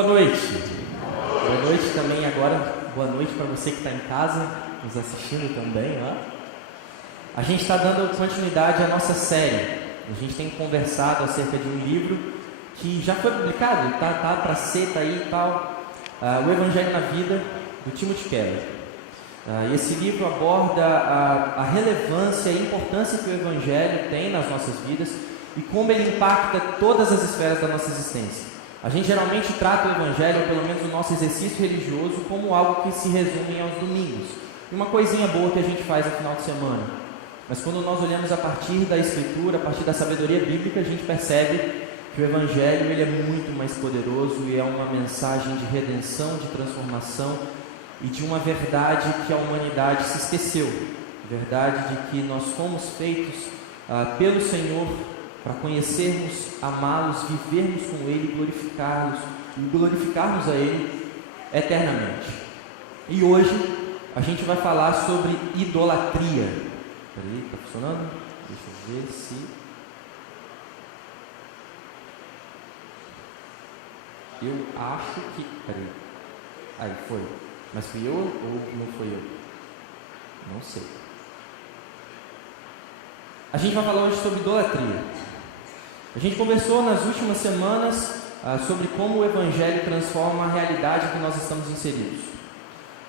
Boa noite. Boa noite também agora. Boa noite para você que está em casa, nos assistindo também. Ó. A gente está dando continuidade à nossa série. A gente tem conversado acerca de um livro que já foi publicado, tá para ser, tá aí e tal. O Evangelho na Vida, do Timothy Keller. Esse livro aborda a relevância e a importância que o Evangelho tem nas nossas vidas e como ele impacta todas as esferas da nossa existência. A gente geralmente trata o Evangelho, ou pelo menos o nosso exercício religioso, como algo que se resume aos domingos. E uma coisinha boa que a gente faz no final de semana. Mas quando nós olhamos a partir da Escritura, a partir da sabedoria bíblica, a gente percebe que o Evangelho ele é muito mais poderoso e é uma mensagem de redenção, de transformação e de uma verdade que a humanidade se esqueceu. Verdade de que nós fomos feitos pelo Senhor para conhecermos, amá-los, vivermos com Ele, glorificarmos a Ele eternamente. E hoje a gente vai falar sobre idolatria. Peraí, está funcionando? Deixa eu ver se... Eu acho que... Peraí. Aí, foi. Mas fui eu ou não foi eu? Não sei. A gente vai falar hoje sobre idolatria. A gente conversou nas últimas semanas sobre como o Evangelho transforma a realidade em que nós estamos inseridos.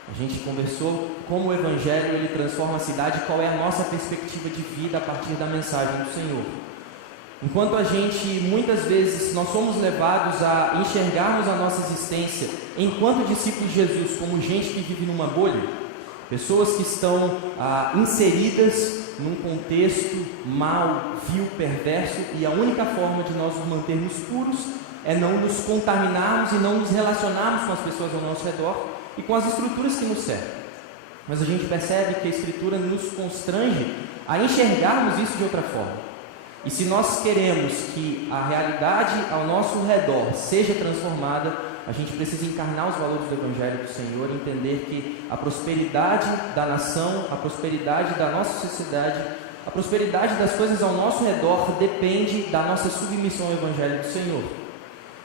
A gente conversou como o Evangelho ele transforma a cidade, qual é a nossa perspectiva de vida a partir da mensagem do Senhor. Enquanto a gente, muitas vezes, nós somos levados a enxergarmos a nossa existência enquanto discípulos de Jesus como gente que vive numa bolha, pessoas que estão inseridas num contexto mau, vil, perverso, e a única forma de nós nos mantermos puros é não nos contaminarmos e não nos relacionarmos com as pessoas ao nosso redor e com as estruturas que nos cercam. Mas a gente percebe que a Escritura nos constrange a enxergarmos isso de outra forma. E se nós queremos que a realidade ao nosso redor seja transformada, a gente precisa encarnar os valores do Evangelho do Senhor e entender que a prosperidade da nação, a prosperidade da nossa sociedade, a prosperidade das coisas ao nosso redor depende da nossa submissão ao Evangelho do Senhor.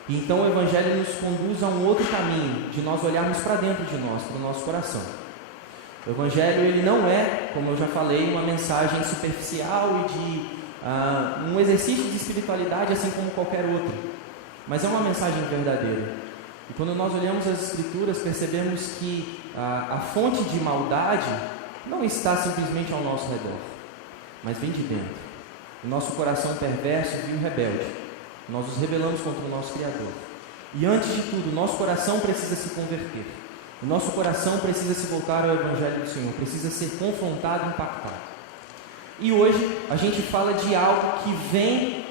E então o Evangelho nos conduz a um outro caminho, de nós olharmos para dentro de nós, para o nosso coração. O Evangelho ele não é, como eu já falei, uma mensagem superficial e de um exercício de espiritualidade assim como qualquer outro, mas é uma mensagem verdadeira. E quando nós olhamos as Escrituras, percebemos que a fonte de maldade não está simplesmente ao nosso redor, mas vem de dentro. O nosso coração perverso e rebelde, nós nos rebelamos contra o nosso Criador. E antes de tudo, o nosso coração precisa se converter. O nosso coração precisa se voltar ao Evangelho do Senhor, precisa ser confrontado e impactado. E hoje a gente fala de algo que vem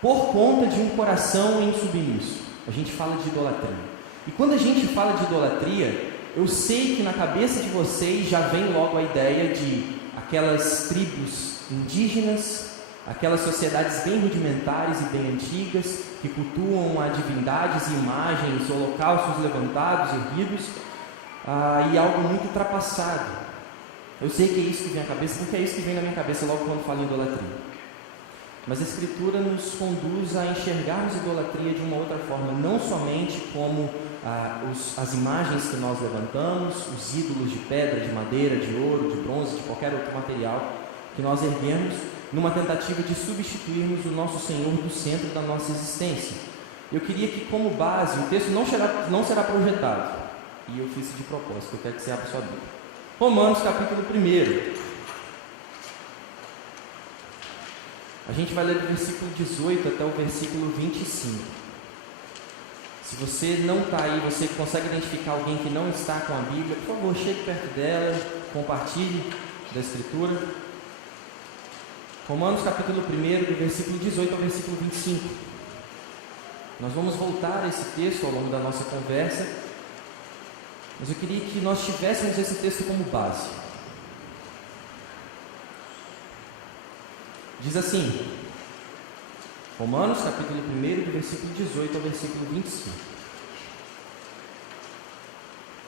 por conta de um coração insubmisso. A gente fala de idolatria. E quando a gente fala de idolatria, eu sei que na cabeça de vocês já vem logo a ideia de aquelas tribos indígenas, aquelas sociedades bem rudimentares e bem antigas, que cultuam a divindades e imagens, holocaustos levantados, erguidos, e algo muito ultrapassado. Eu sei que é isso que vem à cabeça, porque é isso que vem na minha cabeça logo quando falo em idolatria. Mas a Escritura nos conduz a enxergarmos a idolatria de uma outra forma, não somente como as imagens que nós levantamos, os ídolos de pedra, de madeira, de ouro, de bronze, de qualquer outro material que nós erguemos, numa tentativa de substituirmos o nosso Senhor do centro da nossa existência. Eu queria que, como base, o texto não será projetado, e eu fiz isso de propósito, eu quero que você abra sua Bíblia. Romanos capítulo 1. A gente vai ler do versículo 18 até o versículo 25. Se você não está aí, você consegue identificar alguém que não está com a Bíblia, por favor, chegue perto dela, compartilhe da Escritura. Romanos capítulo 1, do versículo 18 ao versículo 25. Nós vamos voltar a esse texto ao longo da nossa conversa, mas eu queria que nós tivéssemos esse texto como base. Diz assim, Romanos capítulo 1, do versículo 18 ao versículo 25.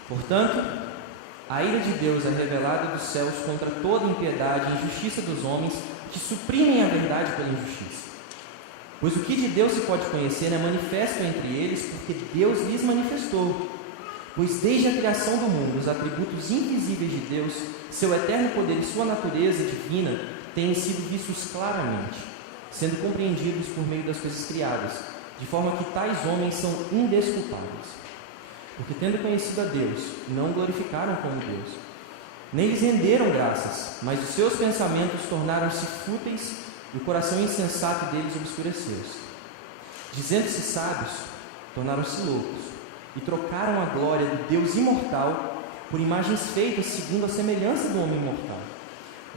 Portanto, a ira de Deus é revelada dos céus contra toda impiedade e injustiça dos homens que suprimem a verdade pela injustiça. Pois o que de Deus se pode conhecer é manifesto entre eles, porque Deus lhes manifestou. Pois desde a criação do mundo, os atributos invisíveis de Deus, seu eterno poder e sua natureza divina têm sido vistos claramente, sendo compreendidos por meio das coisas criadas, de forma que tais homens são indesculpáveis. Porque tendo conhecido a Deus, não o glorificaram como Deus, nem lhes renderam graças, mas os seus pensamentos tornaram-se fúteis e o coração insensato deles obscureceu-se. Dizendo-se sábios, tornaram-se loucos, e trocaram a glória do Deus imortal por imagens feitas segundo a semelhança do homem mortal,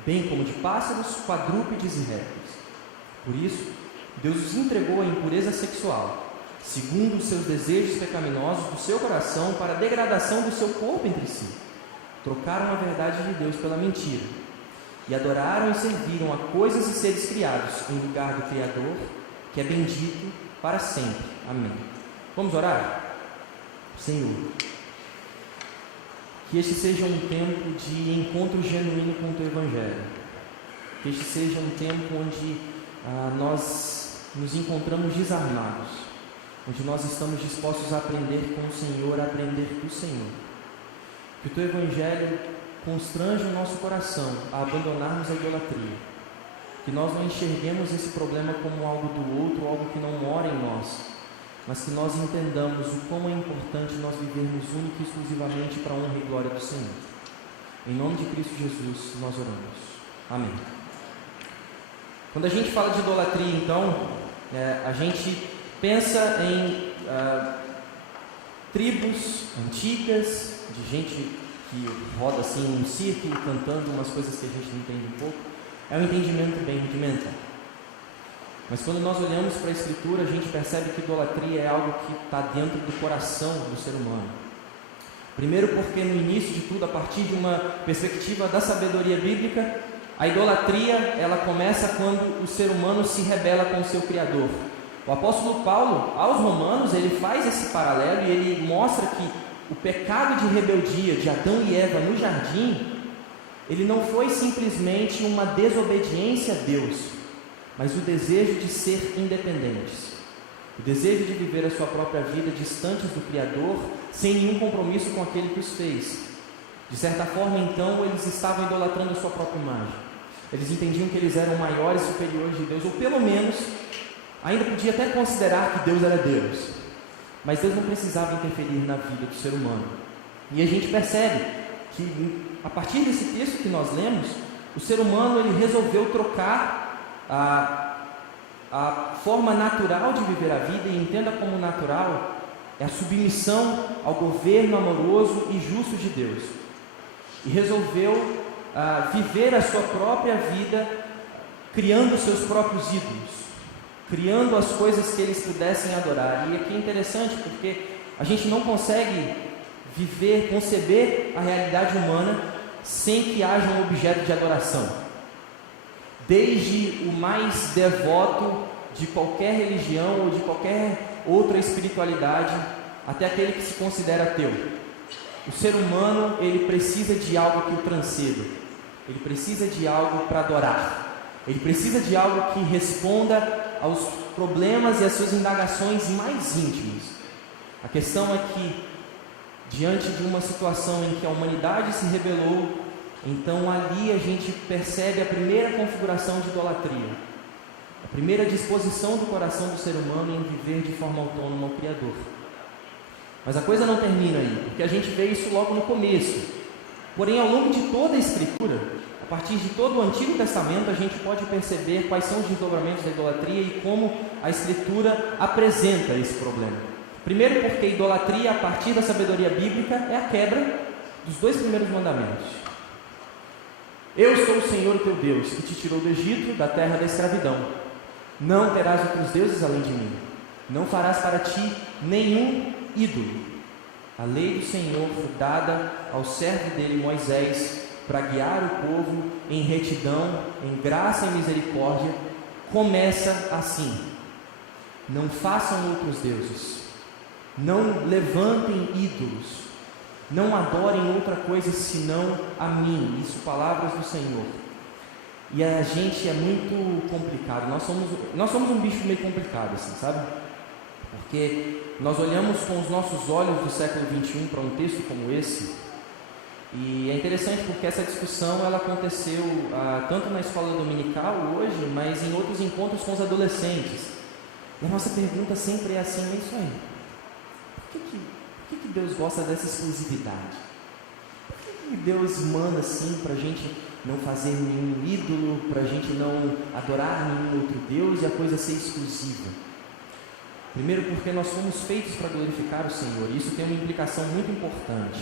bem como de pássaros, quadrúpedes e répteis. Por isso, Deus os entregou à impureza sexual, segundo os seus desejos pecaminosos do seu coração, para a degradação do seu corpo entre si. Trocaram a verdade de Deus pela mentira, e adoraram e serviram a coisas e seres criados em lugar do Criador, que é bendito para sempre. Amém. Vamos orar? Senhor, que este seja um tempo de encontro genuíno com o Teu Evangelho, que este seja um tempo onde nós nos encontramos desarmados, onde nós estamos dispostos a aprender com o Senhor, a aprender do Senhor. Que o Teu Evangelho constrange o nosso coração a abandonarmos a idolatria, que nós não enxerguemos esse problema como algo do outro, algo que não mora em nós, mas que nós entendamos o quão é importante nós vivermos única e exclusivamente para a honra e glória do Senhor. Em nome de Cristo Jesus, nós oramos. Amém. Quando a gente fala de idolatria, então, a gente pensa em tribos antigas, de gente que roda assim num círculo, cantando umas coisas que a gente não entende um pouco. É um entendimento bem rudimentar. Mas quando nós olhamos para a Escritura, a gente percebe que idolatria é algo que está dentro do coração do ser humano. Primeiro porque no início de tudo, a partir de uma perspectiva da sabedoria bíblica, a idolatria ela começa quando o ser humano se rebela com o seu Criador. O apóstolo Paulo, aos Romanos, ele faz esse paralelo e ele mostra que o pecado de rebeldia de Adão e Eva no jardim, ele não foi simplesmente uma desobediência a Deus, mas o desejo de ser independentes, o desejo de viver a sua própria vida distantes do Criador, sem nenhum compromisso com aquele que os fez. De certa forma, então, eles estavam idolatrando a sua própria imagem. Eles entendiam que eles eram maiores e superiores de Deus, ou pelo menos, ainda podia até considerar que Deus era Deus. Mas Deus não precisava interferir na vida do ser humano. E a gente percebe que, a partir desse texto que nós lemos, o ser humano ele resolveu trocar a forma natural de viver a vida, e entenda como natural, é a submissão ao governo amoroso e justo de Deus. E resolveu viver a sua própria vida, criando seus próprios ídolos, criando as coisas que eles pudessem adorar. E aqui é interessante porque a gente não consegue conceber a realidade humana sem que haja um objeto de adoração. Desde o mais devoto de qualquer religião ou de qualquer outra espiritualidade, até aquele que se considera ateu. O ser humano, ele precisa de algo que o transcenda. Ele precisa de algo para adorar. Ele precisa de algo que responda aos problemas e às suas indagações mais íntimas. A questão é que, diante de uma situação em que a humanidade se rebelou, então ali a gente percebe a primeira configuração de idolatria, a primeira disposição do coração do ser humano em viver de forma autônoma ao Criador. Mas a coisa não termina aí, porque a gente vê isso logo no começo. Porém, ao longo de toda a Escritura, a partir de todo o Antigo Testamento, a gente pode perceber quais são os desdobramentos da idolatria e como a Escritura apresenta esse problema. Primeiro porque a idolatria, a partir da sabedoria bíblica, é a quebra dos 2 primeiros mandamentos. Eu sou o Senhor teu Deus, que te tirou do Egito, da terra da escravidão. Não terás outros deuses além de mim. Não farás para ti nenhum ídolo. A lei do Senhor foi dada ao servo dele Moisés para guiar o povo em retidão, em graça e misericórdia. Começa assim: não façam outros deuses, não levantem ídolos, não adorem outra coisa senão a mim. Isso, palavras do Senhor. E a gente é muito complicado. Nós somos um bicho meio complicado, assim, sabe? Porque nós olhamos com os nossos olhos do século XXI para um texto como esse, e é interessante porque essa discussão ela aconteceu tanto na escola dominical hoje, mas em outros encontros com os adolescentes. E a nossa pergunta sempre é assim: é isso aí. Por que Deus gosta dessa exclusividade? Por que Deus manda assim para a gente não fazer nenhum ídolo, para a gente não adorar nenhum outro Deus e a coisa ser exclusiva? Primeiro, porque nós fomos feitos para glorificar o Senhor, e isso tem uma implicação muito importante.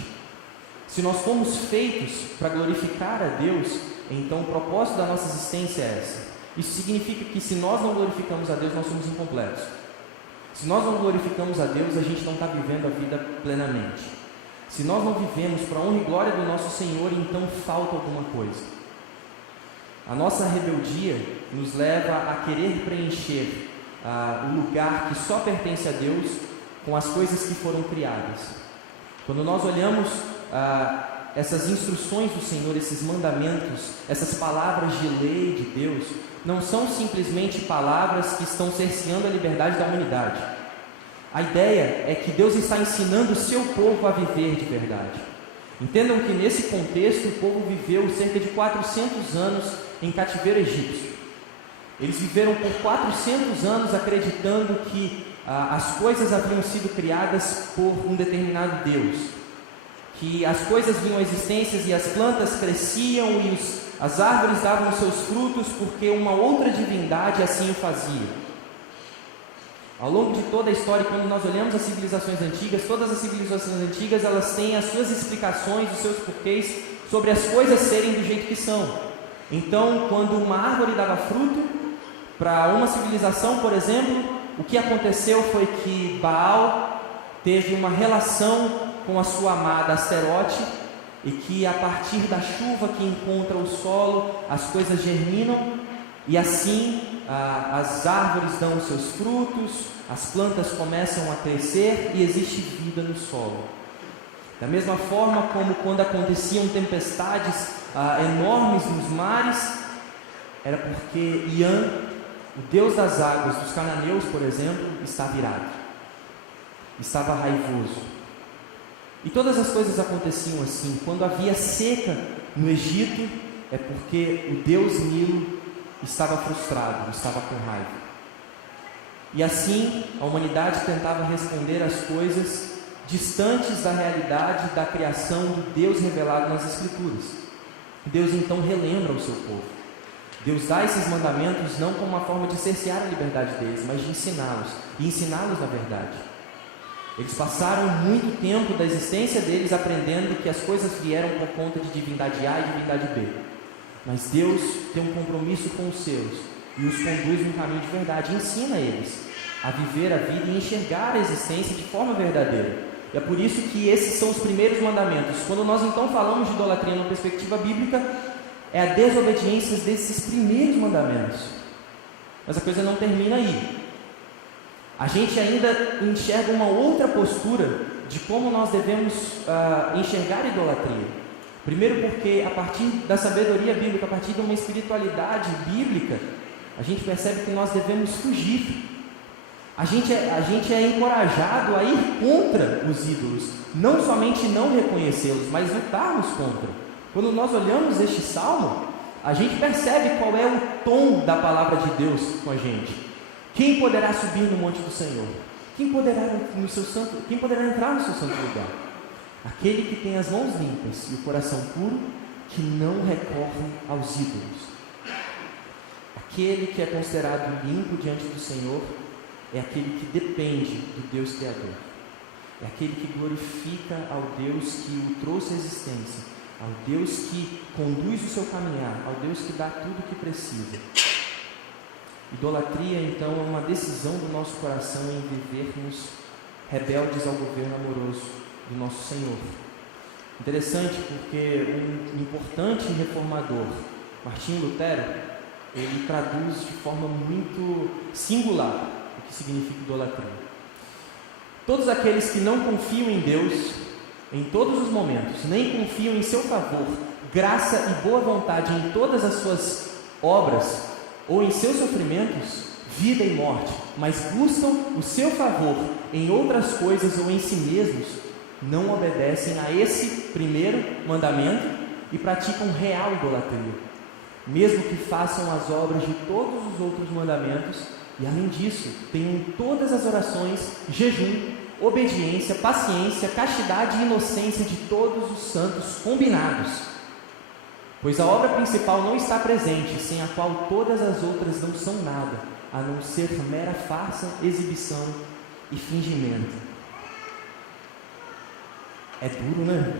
Se nós fomos feitos para glorificar a Deus, então o propósito da nossa existência é essa. Isso significa que se nós não glorificamos a Deus, nós somos incompletos. Se nós não glorificamos a Deus, a gente não está vivendo a vida plenamente. Se nós não vivemos para a honra e glória do nosso Senhor, então falta alguma coisa. A nossa rebeldia nos leva a querer preencher o lugar que só pertence a Deus com as coisas que foram criadas. Quando nós olhamos essas instruções do Senhor, esses mandamentos, essas palavras de lei de Deus, não são simplesmente palavras que estão cerceando a liberdade da humanidade. A ideia é que Deus está ensinando o seu povo a viver de verdade. Entendam que nesse contexto o povo viveu cerca de 400 anos em cativeiro egípcio. Eles viveram por 400 anos acreditando que as coisas haviam sido criadas por um determinado Deus, que as coisas vinham à existência e as plantas cresciam e as árvores davam seus frutos porque uma outra divindade assim o fazia. Ao longo de toda a história, quando nós olhamos as civilizações antigas, todas as civilizações antigas elas têm as suas explicações, os seus porquês sobre as coisas serem do jeito que são. Então, quando uma árvore dava fruto para uma civilização, por exemplo, o que aconteceu foi que Baal teve uma relação com a sua amada Asterote, e que a partir da chuva que encontra o solo, as coisas germinam, e assim as árvores dão os seus frutos, as plantas começam a crescer e existe vida no solo. Da mesma forma como quando aconteciam tempestades enormes nos mares, era porque Iã, o Deus das águas dos cananeus, por exemplo, estava irado, estava raivoso. E todas as coisas aconteciam assim. Quando havia seca no Egito, é porque o Deus Nilo estava frustrado, estava com raiva. E assim, a humanidade tentava responder às coisas distantes da realidade da criação do Deus revelado nas Escrituras. Deus então relembra o seu povo. Deus dá esses mandamentos não como uma forma de cercear a liberdade deles, mas de ensiná-los, e ensiná-los na verdade. Eles passaram muito tempo da existência deles aprendendo que as coisas vieram por conta de divindade A e divindade B. Mas Deus tem um compromisso com os seus e os conduz num caminho de verdade, ensina eles a viver a vida e enxergar a existência de forma verdadeira. E é por isso que esses são os primeiros mandamentos. Quando nós então falamos de idolatria numa perspectiva bíblica, é a desobediência desses primeiros mandamentos. Mas a coisa não termina aí. A gente ainda enxerga uma outra postura de como nós devemos enxergar a idolatria. Primeiro porque a partir da sabedoria bíblica, a partir de uma espiritualidade bíblica, a gente percebe que nós devemos fugir. A gente é encorajado a ir contra os ídolos, não somente não reconhecê-los, mas lutarmos contra. Quando nós olhamos este salmo, a gente percebe qual é o tom da palavra de Deus com a gente. Quem poderá subir no monte do Senhor? Quem poderá entrar no seu santo lugar? Aquele que tem as mãos limpas e o coração puro, que não recorre aos ídolos. Aquele que é considerado limpo diante do Senhor é aquele que depende do Deus Criador. É aquele que glorifica ao Deus que o trouxe à existência, ao Deus que conduz o seu caminhar, ao Deus que dá tudo o que precisa. Idolatria, então, é uma decisão do nosso coração em vivermos rebeldes ao governo amoroso do nosso Senhor. Interessante porque um importante reformador, Martinho Lutero, ele traduz de forma muito singular o que significa idolatria. Todos aqueles que não confiam em Deus em todos os momentos, nem confiam em seu favor, graça e boa vontade em todas as suas obras ou em seus sofrimentos, vida e morte, mas buscam o seu favor em outras coisas ou em si mesmos, não obedecem a esse primeiro mandamento e praticam real idolatria, mesmo que façam as obras de todos os outros mandamentos, e além disso, tenham em todas as orações jejum, obediência, paciência, castidade e inocência de todos os santos combinados. Pois a obra principal não está presente, sem a qual todas as outras não são nada, a não ser mera farsa, exibição e fingimento. É duro, né?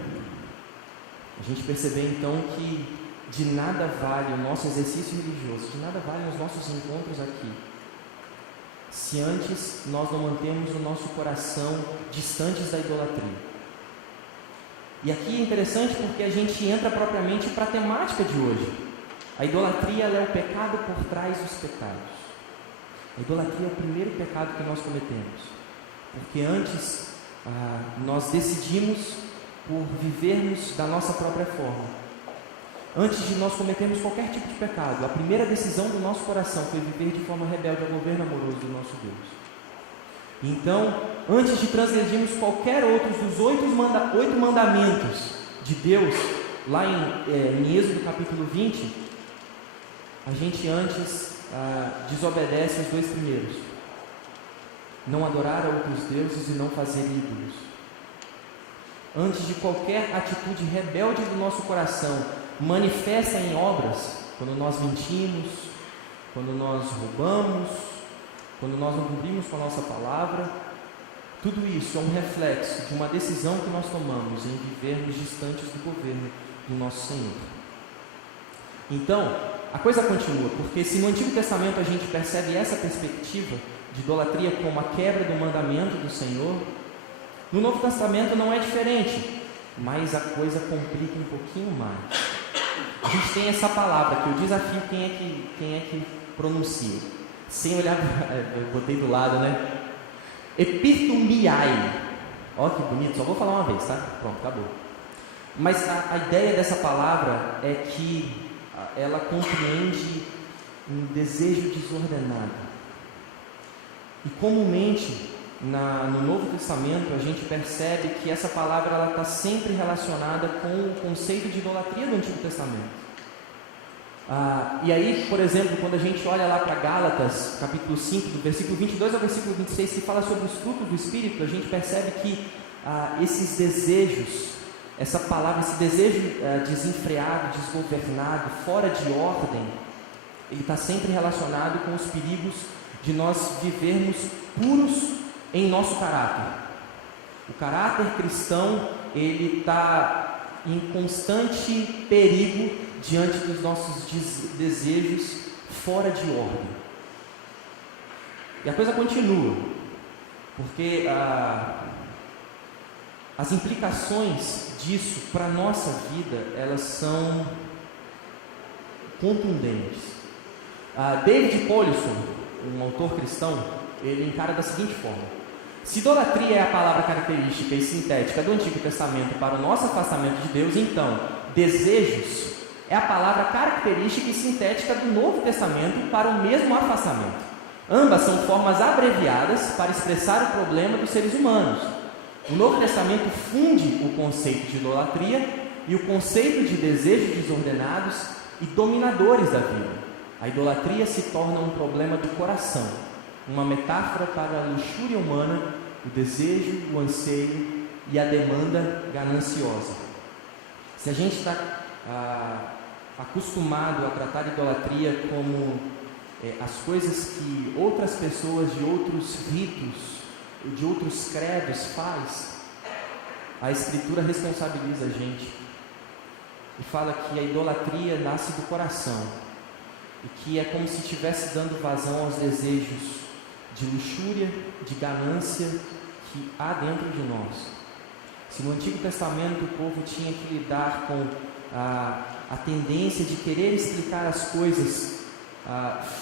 A gente perceber então que de nada vale o nosso exercício religioso, de nada vale os nossos encontros aqui, se antes nós não mantemos o nosso coração distantes da idolatria. E aqui é interessante porque a gente entra propriamente para a temática de hoje. A idolatria ela é o pecado por trás dos pecados. A idolatria é o primeiro pecado que nós cometemos, porque antes nós decidimos por vivermos da nossa própria forma. Antes de nós cometermos qualquer tipo de pecado, a primeira decisão do nosso coração foi viver de forma rebelde ao governo amoroso do nosso Deus. Então, antes de transgredirmos qualquer outro dos oito mandamentos de Deus, lá em Êxodo capítulo 20, a gente antes desobedece os dois primeiros: não adorar a outros deuses e não fazer ídolos. Antes de qualquer atitude rebelde do nosso coração manifesta em obras, quando nós mentimos, quando nós roubamos, quando nós não cumprimos com a nossa palavra, tudo isso é um reflexo de uma decisão que nós tomamos em vivermos distantes do governo do nosso Senhor. Então, a coisa continua, porque se no Antigo Testamento a gente percebe essa perspectiva de idolatria como a quebra do mandamento do Senhor, no Novo Testamento não é diferente, mas a coisa complica um pouquinho mais. A gente tem essa palavra que eu desafio quem é que pronuncia, sem olhar, eu botei do lado, né? Epitumiai. Olha que bonito, só vou falar uma vez, tá? Pronto, acabou. Mas a ideia dessa palavra é que ela compreende um desejo desordenado. E comumente, no Novo Testamento, a gente percebe que essa palavra está sempre relacionada com o conceito de idolatria do Antigo Testamento. E aí, por exemplo, quando a gente olha lá para Gálatas, capítulo 5, do versículo 22 ao versículo 26, que fala sobre os frutos do Espírito, a gente percebe que esses desejos, essa palavra, esse desejo desenfreado, desgovernado, fora de ordem, ele está sempre relacionado com os perigos de nós vivermos puros em nosso caráter. O caráter cristão, ele está em constante perigo diante dos nossos desejos fora de ordem. E a coisa continua, porque as implicações disso para a nossa vida, elas são contundentes. David Powlison, um autor cristão, ele encara da seguinte forma: se idolatria é a palavra característica e sintética do Antigo Testamento para o nosso afastamento de Deus, então desejos é a palavra característica e sintética do Novo Testamento para o mesmo afastamento. Ambas são formas abreviadas para expressar o problema dos seres humanos. O Novo Testamento funde o conceito de idolatria e o conceito de desejos desordenados e dominadores da vida. A idolatria se torna um problema do coração, uma metáfora para a luxúria humana, o desejo, o anseio e a demanda gananciosa. Se a gente está acostumado a tratar a idolatria como as coisas que outras pessoas de outros ritos, de outros credos faz, a Escritura responsabiliza a gente e fala que a idolatria nasce do coração e que é como se estivesse dando vazão aos desejos de luxúria, de ganância que há dentro de nós. Se no Antigo Testamento o povo tinha que lidar com a tendência de querer explicar as coisas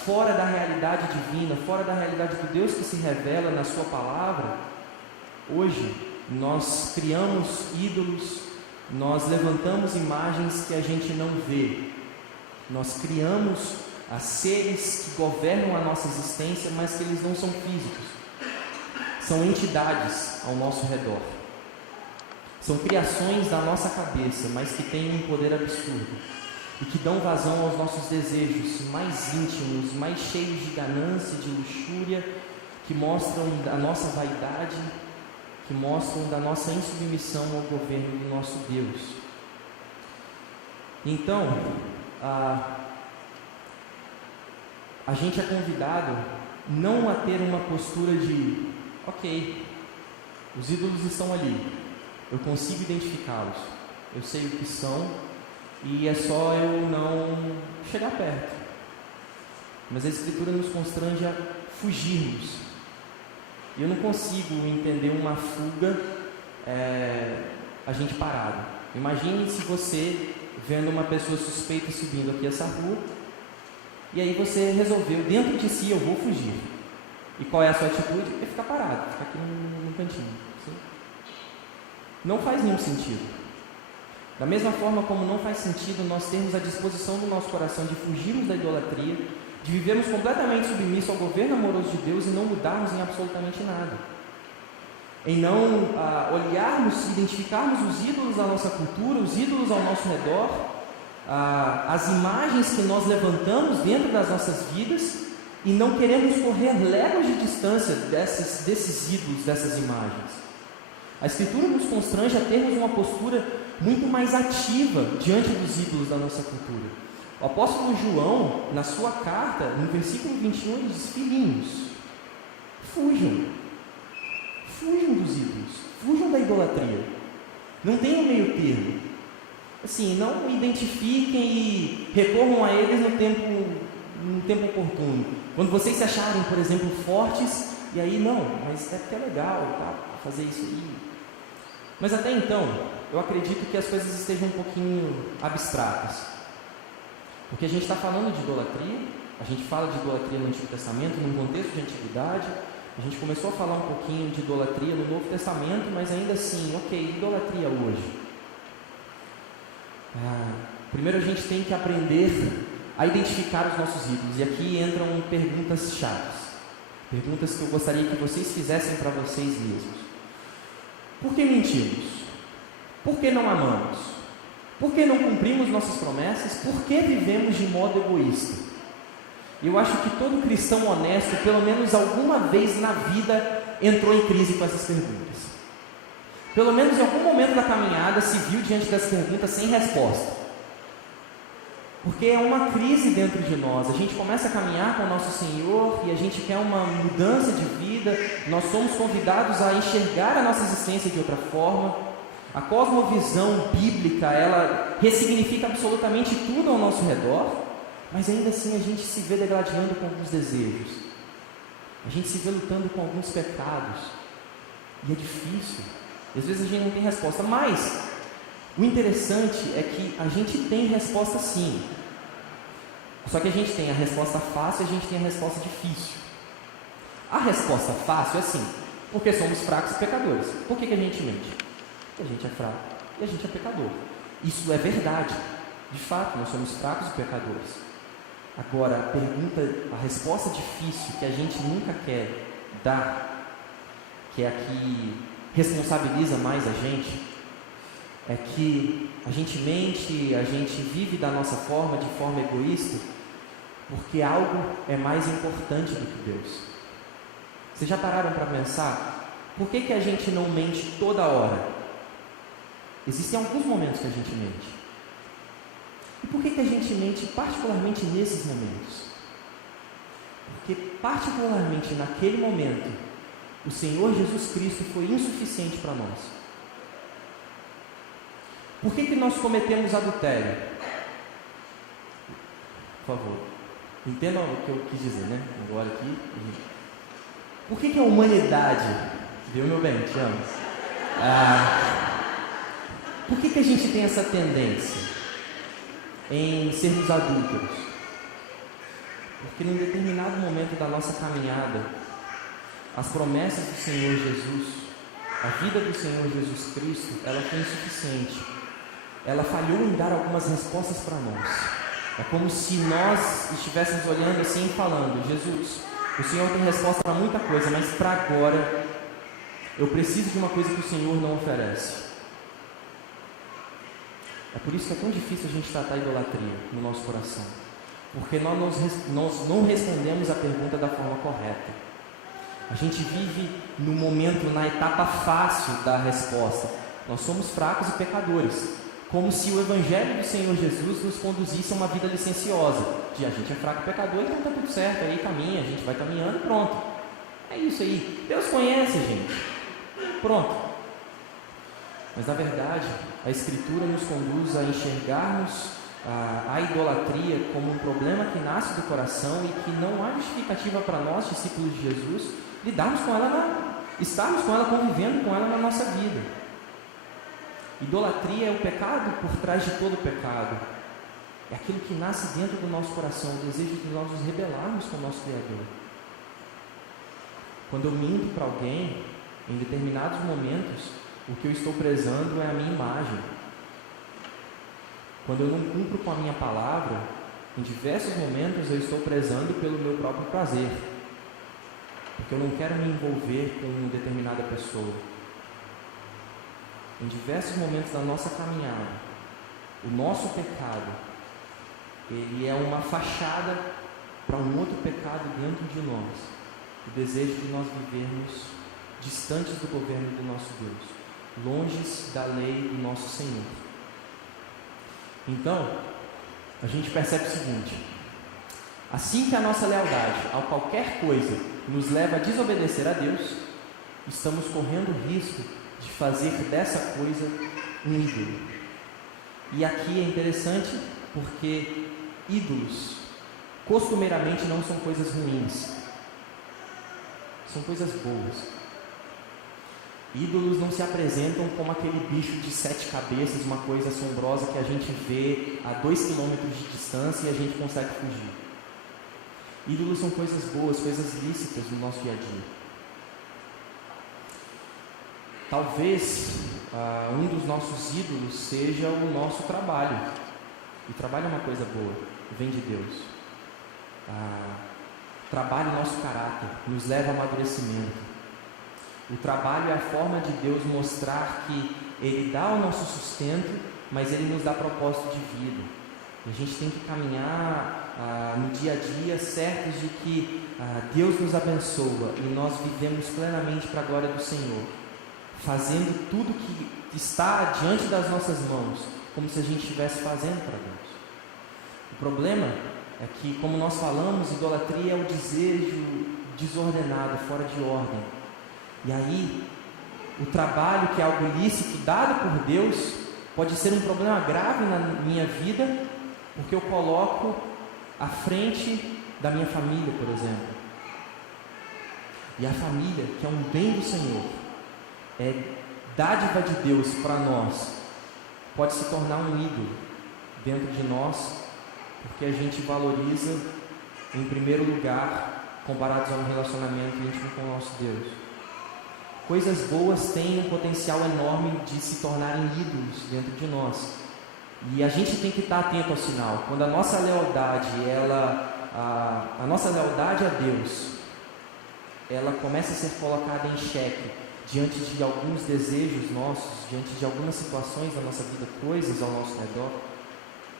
fora da realidade divina, fora da realidade do Deus que se revela na sua palavra, hoje nós criamos ídolos, nós levantamos imagens que a gente não vê, nós criamos a seres que governam a nossa existência, mas que eles não são físicos. São entidades ao nosso redor. São criações da nossa cabeça, mas que têm um poder absurdo e que dão vazão aos nossos desejos mais íntimos, mais cheios de ganância, de luxúria, que mostram da nossa vaidade, que mostram da nossa insubmissão ao governo do nosso Deus. Então, a gente é convidado não a ter uma postura de, ok, os ídolos estão ali, eu consigo identificá-los, eu sei o que são e é só eu não chegar perto. Mas a Escritura nos constrange a fugirmos. E eu não consigo entender uma fuga a gente parado. Imagine se você vendo uma pessoa suspeita subindo aqui essa rua, e aí você resolveu dentro de si, eu vou fugir. E qual é a sua atitude? É ficar parado, ficar aqui no cantinho. Sim? Não faz nenhum sentido. Da mesma forma como não faz sentido nós termos a disposição do nosso coração de fugirmos da idolatria, de vivermos completamente submissos ao governo amoroso de Deus e não mudarmos em absolutamente nada. Em não olharmos, identificarmos os ídolos da nossa cultura, os ídolos ao nosso redor, as imagens que nós levantamos dentro das nossas vidas e não queremos correr léguas de distância desses ídolos, dessas imagens. A Escritura nos constrange a termos uma postura muito mais ativa diante dos ídolos da nossa cultura. O apóstolo João, na sua carta, no versículo 21, ele diz: filhinhos, fujam dos ídolos, fujam da idolatria, não tenham meio termo, assim, não identifiquem e recorram a eles no tempo oportuno, quando vocês se acharem, por exemplo, fortes, e aí, não, mas é porque é legal, tá, fazer isso aí, mas até então, eu acredito que as coisas estejam um pouquinho abstratas, porque a gente está falando de idolatria, a gente fala de idolatria no Antigo Testamento, num contexto de antiguidade. A gente começou a falar um pouquinho de idolatria no Novo Testamento, mas ainda assim, ok, idolatria hoje. Primeiro a gente tem que aprender a identificar os nossos ídolos, e aqui entram perguntas chaves, perguntas que eu gostaria que vocês fizessem para vocês mesmos. Por que mentimos? Por que não amamos? Por que não cumprimos nossas promessas? Por que vivemos de modo egoísta? Eu acho que todo cristão honesto, pelo menos alguma vez na vida, entrou em crise com essas perguntas. Pelo menos em algum momento da caminhada se viu diante das perguntas sem resposta. Porque é uma crise dentro de nós. A gente começa a caminhar com o nosso Senhor e a gente quer uma mudança de vida. Nós somos convidados a enxergar a nossa existência de outra forma. A cosmovisão bíblica, ela ressignifica absolutamente tudo ao nosso redor. Mas ainda assim a gente se vê degladiando com alguns desejos, a gente se vê lutando com alguns pecados, e é difícil, às vezes a gente não tem resposta, mas o interessante é que a gente tem resposta sim, só que a gente tem a resposta fácil e a gente tem a resposta difícil. A resposta fácil é assim, porque somos fracos e pecadores. Por que a gente mente? Porque a gente é fraco e a gente é pecador. Isso é verdade, de fato, nós somos fracos e pecadores. Agora, a resposta difícil que a gente nunca quer dar, que é a que responsabiliza mais a gente, é que a gente mente, a gente vive da nossa forma, de forma egoísta, porque algo é mais importante do que Deus. Vocês já pararam para pensar? Por que a gente não mente toda hora? Existem alguns momentos que a gente mente. E por que a gente mente particularmente nesses momentos? Porque particularmente naquele momento, o Senhor Jesus Cristo foi insuficiente para nós. Por que nós cometemos adultério? Por favor, entendam o que eu quis dizer, né? Agora aqui. Por que a humanidade, viu, meu bem, te amo? Por que a gente tem essa tendência em sermos adúlteros? Porque num determinado momento da nossa caminhada, as promessas do Senhor Jesus, a vida do Senhor Jesus Cristo, ela foi insuficiente. Ela falhou em dar algumas respostas para nós. É como se nós estivéssemos olhando assim e falando: Jesus, o Senhor tem resposta para muita coisa, mas para agora eu preciso de uma coisa que o Senhor não oferece. É por isso que é tão difícil a gente tratar a idolatria no nosso coração, porque nós não respondemos a pergunta da forma correta. A gente vive no momento, na etapa fácil da resposta. Nós somos fracos e pecadores, como se o Evangelho do Senhor Jesus nos conduzisse a uma vida licenciosa, de a gente é fraco e pecador, então está tudo certo, aí caminha, a gente vai caminhando e pronto. É isso aí, Deus conhece a gente, pronto. Mas na verdade, a Escritura nos conduz a enxergarmos a idolatria como um problema que nasce do coração e que não há justificativa para nós, discípulos de Jesus, lidarmos com ela, estarmos com ela, convivendo com ela na nossa vida. Idolatria é o pecado por trás de todo pecado. É aquilo que nasce dentro do nosso coração, o desejo de nós nos rebelarmos com o nosso Criador. Quando eu minto para alguém, em determinados momentos, o que eu estou prezando é a minha imagem. Quando eu não cumpro com a minha palavra, em diversos momentos eu estou prezando pelo meu próprio prazer, porque eu não quero me envolver com uma determinada pessoa. Em diversos momentos da nossa caminhada, o nosso pecado, ele é uma fachada para um outro pecado dentro de nós, o desejo de nós vivermos distantes do governo do nosso Deus, longe da lei do nosso Senhor. Então, a gente percebe o seguinte: assim que a nossa lealdade a qualquer coisa nos leva a desobedecer a Deus, estamos correndo o risco de fazer dessa coisa um ídolo. E aqui é interessante porque ídolos costumeiramente não são coisas ruins, são coisas boas. Ídolos não se apresentam como aquele bicho de 7 cabeças, uma coisa assombrosa que a gente vê a 2 quilômetros de distância e a gente consegue fugir. Ídolos são coisas boas, coisas lícitas no nosso dia a dia. Talvez um dos nossos ídolos seja o nosso trabalho. E trabalho é uma coisa boa, vem de Deus. Trabalho é o nosso caráter, nos leva ao amadurecimento. O trabalho é a forma de Deus mostrar que Ele dá o nosso sustento, mas Ele nos dá propósito de vida. E a gente tem que caminhar no dia a dia certos de que Deus nos abençoa e nós vivemos plenamente para a glória do Senhor, fazendo tudo que está diante das nossas mãos, como se a gente estivesse fazendo para Deus. O problema é que, como nós falamos, idolatria é o desejo desordenado, fora de ordem. E aí, o trabalho, que é algo lícito, dado por Deus, pode ser um problema grave na minha vida, porque eu coloco à frente da minha família, por exemplo. E a família, que é um bem do Senhor, é dádiva de Deus para nós, pode se tornar um ídolo dentro de nós, porque a gente valoriza em primeiro lugar, comparados a um relacionamento íntimo com o nosso Deus. Coisas boas têm um potencial enorme de se tornarem ídolos dentro de nós. E a gente tem que estar atento ao sinal. Quando a nossa lealdade, a nossa lealdade a Deus, ela começa a ser colocada em xeque diante de alguns desejos nossos, diante de algumas situações da nossa vida, coisas ao nosso redor,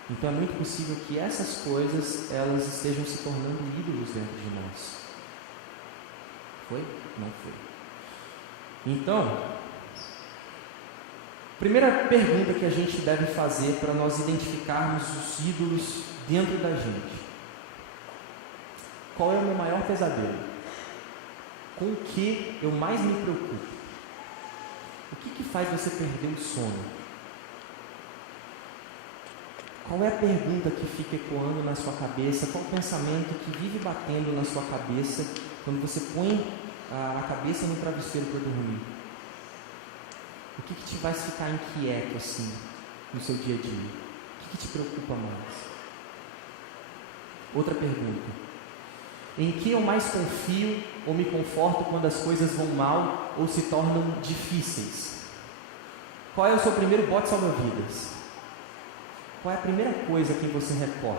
então é muito possível que essas coisas, elas estejam se tornando ídolos dentro de nós. Foi? Não foi. Então, primeira pergunta que a gente deve fazer para nós identificarmos os ídolos dentro da gente: qual é o meu maior pesadelo? Com o que eu mais me preocupo? O que faz você perder o sono? Qual é a pergunta que fica ecoando na sua cabeça? Qual o pensamento que vive batendo na sua cabeça quando você põe a cabeça no travesseiro para dormir? O que te faz ficar inquieto assim no seu dia a dia? O que te preocupa mais? Outra pergunta: em que eu mais confio ou me conforto quando as coisas vão mal ou se tornam difíceis? Qual é o seu primeiro bote salva-vidas? Qual é a primeira coisa a quem você recorre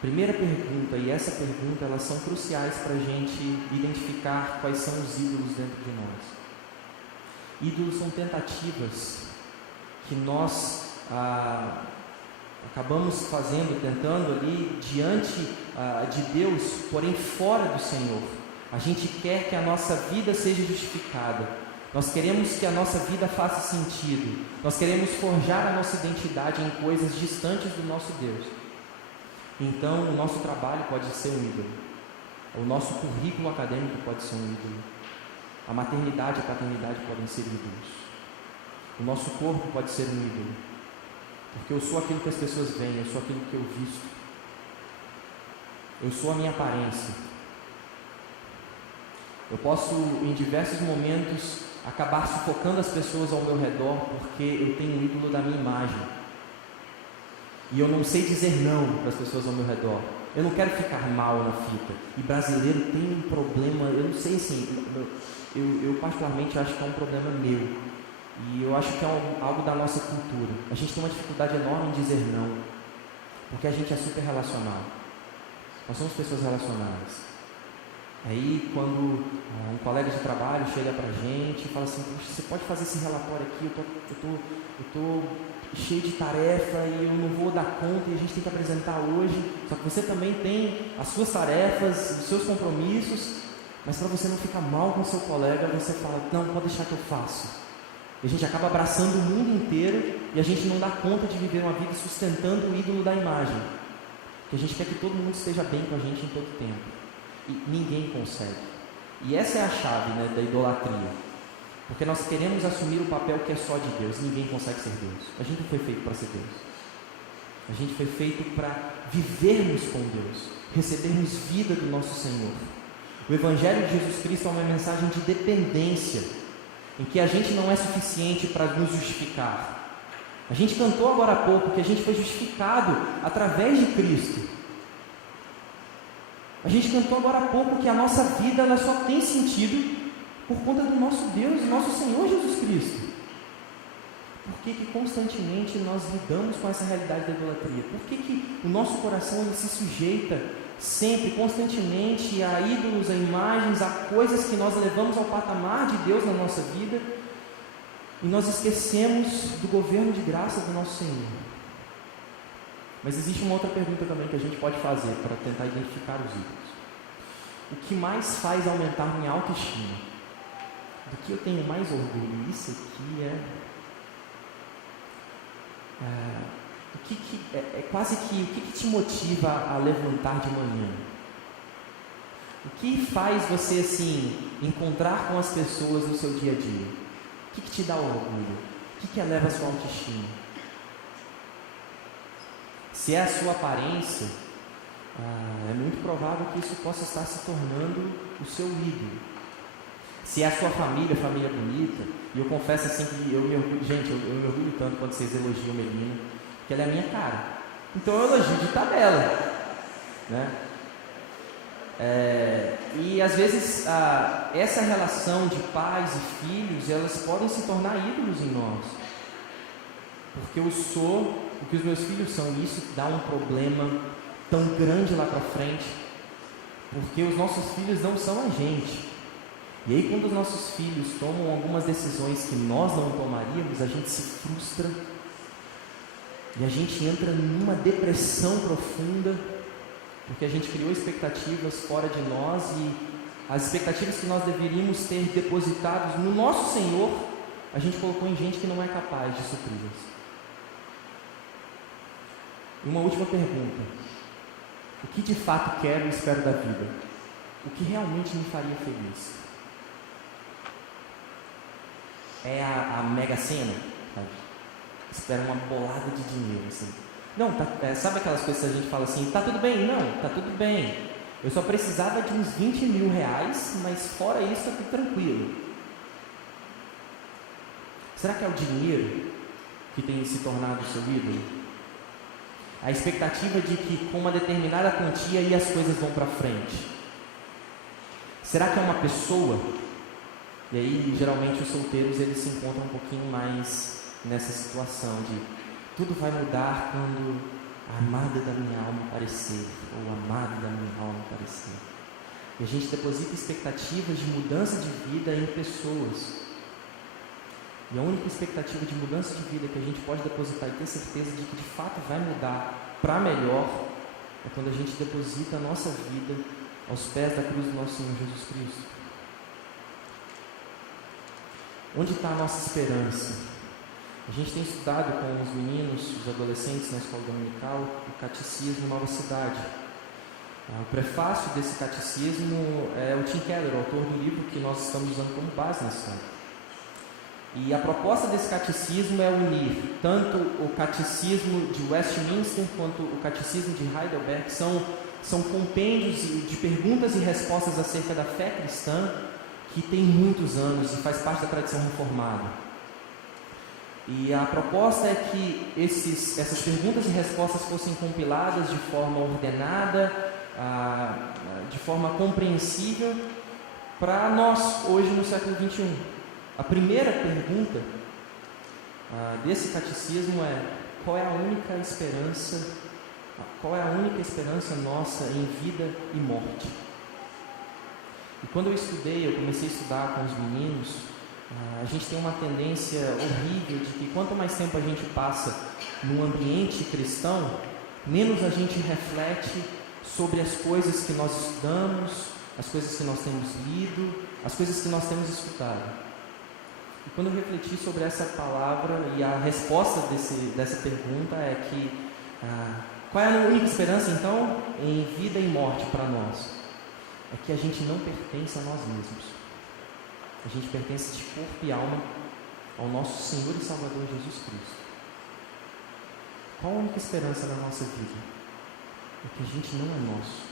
Primeira pergunta, e essa pergunta, elas são cruciais para a gente identificar quais são os ídolos dentro de nós. Ídolos são tentativas que nós acabamos fazendo, tentando ali diante de Deus, porém fora do Senhor. A gente quer que a nossa vida seja justificada. Nós queremos que a nossa vida faça sentido. Nós queremos forjar a nossa identidade em coisas distantes do nosso Deus. Então, o nosso trabalho pode ser um ídolo. O nosso currículo acadêmico pode ser um ídolo. A maternidade e a paternidade podem ser ídolos. O nosso corpo pode ser um ídolo. Porque eu sou aquilo que as pessoas veem, eu sou aquilo que eu visto. Eu sou a minha aparência. Eu posso, em diversos momentos, acabar sufocando as pessoas ao meu redor porque eu tenho um ídolo da minha imagem. E eu não sei dizer não para as pessoas ao meu redor. Eu não quero ficar mal na fita. E brasileiro tem um problema, eu não sei assim, eu particularmente acho que é um problema meu. E eu acho que é algo da nossa cultura. A gente tem uma dificuldade enorme em dizer não. Porque a gente é super relacional. Nós somos pessoas relacionadas. Aí quando um colega de trabalho chega pra gente e fala assim, você pode fazer esse relatório aqui, eu tô cheio de tarefa e eu não vou dar conta e a gente tem que apresentar hoje, só que você também tem as suas tarefas, os seus compromissos, mas para você não ficar mal com o seu colega, você fala, não, pode deixar que eu faço. E a gente acaba abraçando o mundo inteiro e a gente não dá conta de viver uma vida sustentando o ídolo da imagem. Porque a gente quer que todo mundo esteja bem com a gente em todo tempo. E ninguém consegue. E essa é a chave, né, da idolatria. Porque nós queremos assumir o papel que é só de Deus. Ninguém consegue ser Deus. A gente não foi feito para ser Deus. A gente foi feito para vivermos com Deus, recebermos vida do nosso Senhor. O Evangelho de Jesus Cristo é uma mensagem de dependência, em que a gente não é suficiente para nos justificar. A gente cantou agora há pouco que a gente foi justificado através de Cristo. A gente cantou agora há pouco que a nossa vida ela só tem sentido por conta do nosso Deus, nosso Senhor Jesus Cristo. Por que constantemente nós lidamos com essa realidade da idolatria? Por que o nosso coração ele se sujeita sempre, constantemente a ídolos, a imagens, a coisas que nós levamos ao patamar de Deus na nossa vida e nós esquecemos do governo de graça do nosso Senhor? Mas existe uma outra pergunta também que a gente pode fazer para tentar identificar os ídolos. O que mais faz aumentar minha autoestima? Do que eu tenho mais orgulho? Isso aqui quase que o que te motiva a levantar de manhã? O que faz você assim encontrar com as pessoas no seu dia a dia? O que te dá orgulho? O que eleva a sua autoestima? Se é a sua aparência, é muito provável que isso possa estar se tornando o seu ídolo. Se é a sua família bonita, e eu confesso assim que eu me orgulho, gente, eu me orgulho tanto quando vocês elogiam Melina, porque ela é a minha cara. Então eu elogio de tabela, né? E às vezes essa relação de pais e filhos, elas podem se tornar ídolos em nós. Porque eu sou o que os meus filhos são, e isso dá um problema tão grande lá para frente, porque os nossos filhos não são a gente. E aí quando os nossos filhos tomam algumas decisões que nós não tomaríamos, a gente se frustra e a gente entra numa depressão profunda, porque a gente criou expectativas fora de nós e as expectativas que nós deveríamos ter depositados no nosso Senhor, a gente colocou em gente que não é capaz de supri-las. E uma última pergunta: o que de fato quero e espero da vida? O que realmente me faria feliz? É a mega sena? Espero uma bolada de dinheiro assim. Não, sabe aquelas coisas que a gente fala assim, tá tudo bem? Não, tá tudo bem. Eu só precisava de uns 20 mil reais, mas fora isso tá tudo tranquilo. Será que é o dinheiro que tem se tornado o seu ídolo? A expectativa de que com uma determinada quantia aí as coisas vão para frente. Será que é uma pessoa? E aí geralmente os solteiros eles se encontram um pouquinho mais nessa situação de tudo vai mudar quando a amada da minha alma aparecer, ou o amado da minha alma aparecer. E a gente deposita expectativas de mudança de vida em pessoas. E a única expectativa de mudança de vida que a gente pode depositar e ter certeza de que de fato vai mudar para melhor é quando a gente deposita a nossa vida aos pés da cruz do nosso Senhor Jesus Cristo. Onde está a nossa esperança? A gente tem estudado com os meninos, os adolescentes na escola dominical, o Catecismo Nova Cidade. O prefácio desse catecismo é o Tim Keller, o autor do livro que nós estamos usando como base nessa história. E a proposta desse catecismo é unir tanto o catecismo de Westminster quanto o catecismo de Heidelberg, que são compêndios de perguntas e respostas acerca da fé cristã, que tem muitos anos e faz parte da tradição reformada. E a proposta é que essas perguntas e respostas fossem compiladas de forma ordenada, de forma compreensível para nós, hoje no século XXI. A primeira pergunta desse catecismo é: qual é a única esperança nossa em vida e morte? E quando eu comecei a estudar com os meninos, a gente tem uma tendência horrível de que quanto mais tempo a gente passa num ambiente cristão, menos a gente reflete sobre as coisas que nós estudamos, as coisas que nós temos lido, as coisas que nós temos escutado. E quando eu refleti sobre essa palavra, e a resposta dessa pergunta é que qual é a única esperança então em vida e morte para nós? É que a gente não pertence a nós mesmos. A gente pertence de corpo e alma ao nosso Senhor e Salvador Jesus Cristo. Qual a única esperança na nossa vida? É que a gente não é nosso.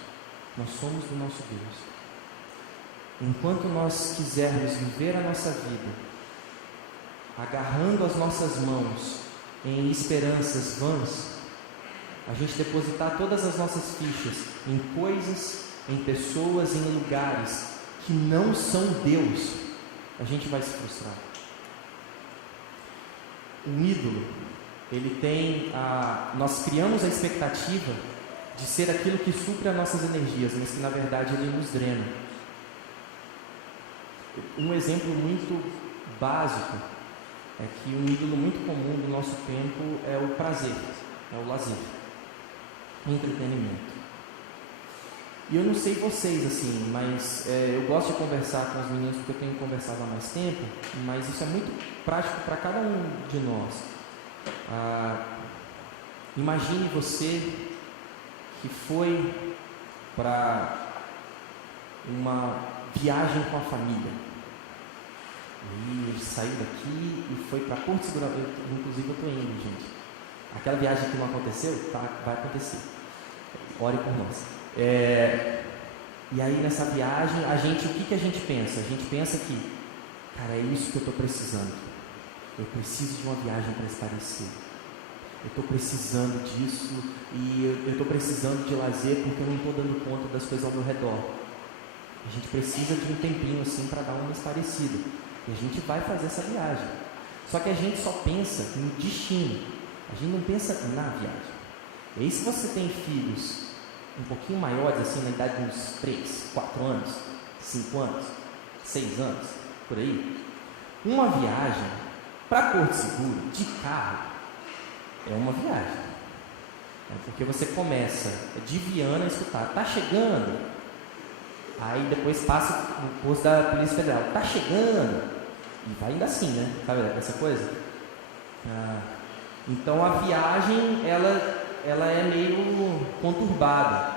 Nós somos do nosso Deus. Enquanto nós quisermos viver a nossa vida agarrando as nossas mãos em esperanças vãs, a gente depositar todas as nossas fichas em coisas, em pessoas, em lugares que não são Deus, a gente vai se frustrar. Um ídolo, nós criamos a expectativa de ser aquilo que supre as nossas energias, mas que na verdade ele nos drena. Um exemplo muito básico é que um ídolo muito comum do nosso tempo é o prazer, é o lazer, o entretenimento. E eu não sei vocês assim, mas eu gosto de conversar com os meninos porque eu tenho conversado há mais tempo, mas isso é muito prático para cada um de nós. Imagine você que foi para uma viagem com a família. E ele saiu daqui e foi para Porto Seguro. Inclusive eu estou indo, gente. Aquela viagem que não aconteceu, vai acontecer. Ore por nós. E aí nessa viagem, o que a gente pensa? A gente pensa que, cara, é isso que eu estou precisando. Eu preciso de uma viagem para esparecer. Eu estou precisando disso e eu estou precisando de lazer porque eu não estou dando conta das coisas ao meu redor. A gente precisa de um tempinho assim para dar uma esparecida. E a gente vai fazer essa viagem. Só que a gente só pensa no destino. A gente não pensa na viagem. E aí se você tem filhos um pouquinho maiores, assim, na idade de uns 3, 4 anos, 5 anos, 6 anos, por aí, uma viagem para Porto Seguro, de carro, é uma viagem. Porque você começa de Viana a escutar, tá chegando. Aí depois passa no posto da Polícia Federal, tá chegando. E vai indo assim, né? Sabe essa coisa? Então a viagem, ela é meio conturbada.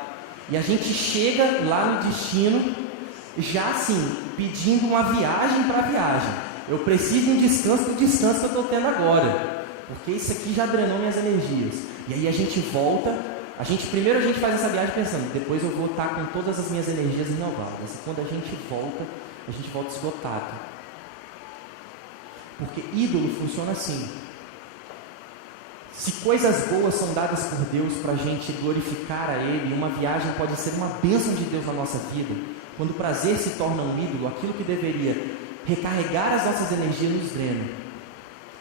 E a gente chega lá no destino, já assim, pedindo uma viagem para a viagem. Eu preciso de um descanso do descanso que eu estou tendo agora. Porque isso aqui já drenou minhas energias. E aí a gente volta. Primeiro a gente faz essa viagem pensando, depois eu vou estar com todas as minhas energias renovadas. E quando a gente volta esgotado. Porque ídolo funciona assim. Se coisas boas são dadas por Deus para a gente glorificar a Ele, uma viagem pode ser uma bênção de Deus na nossa vida. Quando o prazer se torna um ídolo, aquilo que deveria recarregar as nossas energias nos drena.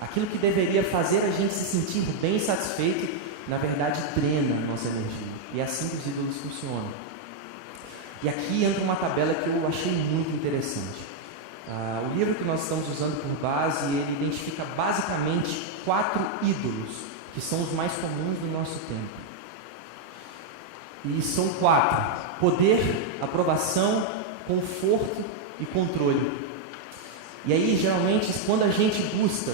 Aquilo que deveria fazer a gente se sentir bem e satisfeito, na verdade, drena a nossa energia. E é assim que os ídolos funcionam. E aqui entra uma tabela que eu achei muito interessante. O livro que nós estamos usando por base, ele identifica basicamente 4 ídolos, que são os mais comuns do nosso tempo. E são 4: poder, aprovação, conforto e controle. E aí, geralmente, quando a gente busca